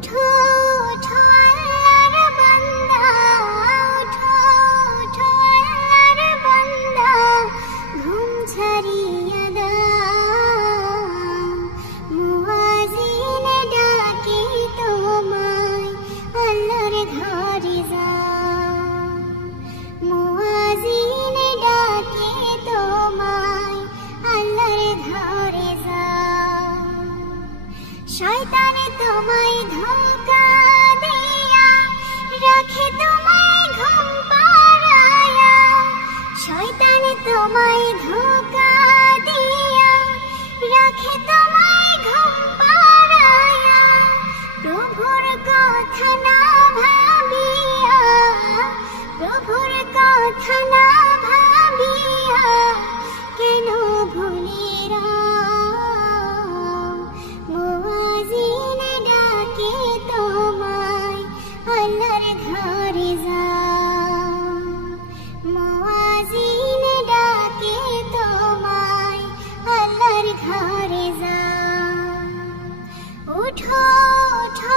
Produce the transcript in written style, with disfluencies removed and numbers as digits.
উঠো উঠো আল্লাহর বান্দা, উঠো উঠো আল্লাহর বান্দা, ঘুম ছাড়িয়া দাও। মুয়াজ্জিন ডাকে তোমায়, আল্লাহর ঘরে যাও। মুয়াজ্জিন ডাকে তোমায়, আল্লাহর ঘরে যাও। শয়তানে তোমায় ধোঁকা দিয়া রাখে তোমায় ঘুম পাড়ায়া। শয়তানে তোমায় ধোঁকা দিয়া রাখে তোমায় ঘুম পাড়ায়া। প্রভুর কথা না ভাবিয়া, প্রভুর কথা না ভাবিয়া কেন ভুলিরা। মুয়াজ্জিন ডাকে তোমায়, আল্লাহর ঘরে যাও। মুয়াজ্জিন ডাকে তোমায়, আল্লাহর ঘরে যাও। উঠো উঠো